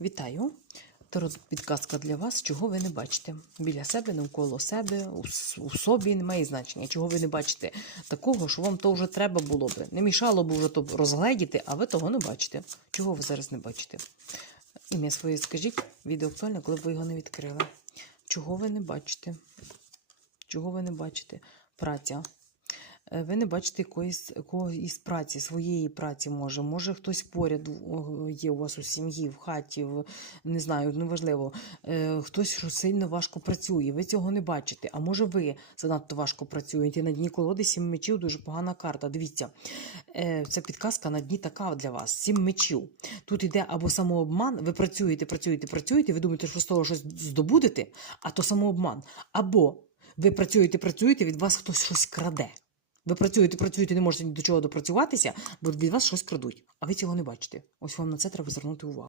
Вітаю! Тарот підказка для вас, чого ви не бачите. Біля себе, навколо себе, у, собі немає значення. Чого ви не бачите такого, що вам то вже треба було би. Не мішало б вже то розгледіти, а ви того не бачите. Чого ви зараз не бачите? Ім'я своє скажіть, відео актуально, коли б ви його не відкрили. Чого ви не бачите? Чого ви не бачите? Праця. Е, Ви не бачите якоїсь, якоїсь праці, своєї праці може. Може хтось поряд є у вас у сім'ї, в хаті, в, не знаю, неважливо. Е, Хтось, що сильно важко працює, ви цього не бачите. А може ви занадто важко працюєте. На дні колоди сім мечів дуже погана карта. Дивіться, е, ця підказка на дні така для вас: сім мечів. Тут йде або самообман, ви працюєте, працюєте, працюєте, ви думаєте, що з того щось здобудете, а то самообман. Або ви працюєте, працюєте, від вас хтось щось краде. Ви працюєте, працюєте, не можете ні до чого допрацюватися, бо від вас щось крадуть, а ви цього не бачите. Ось вам на це треба звернути увагу.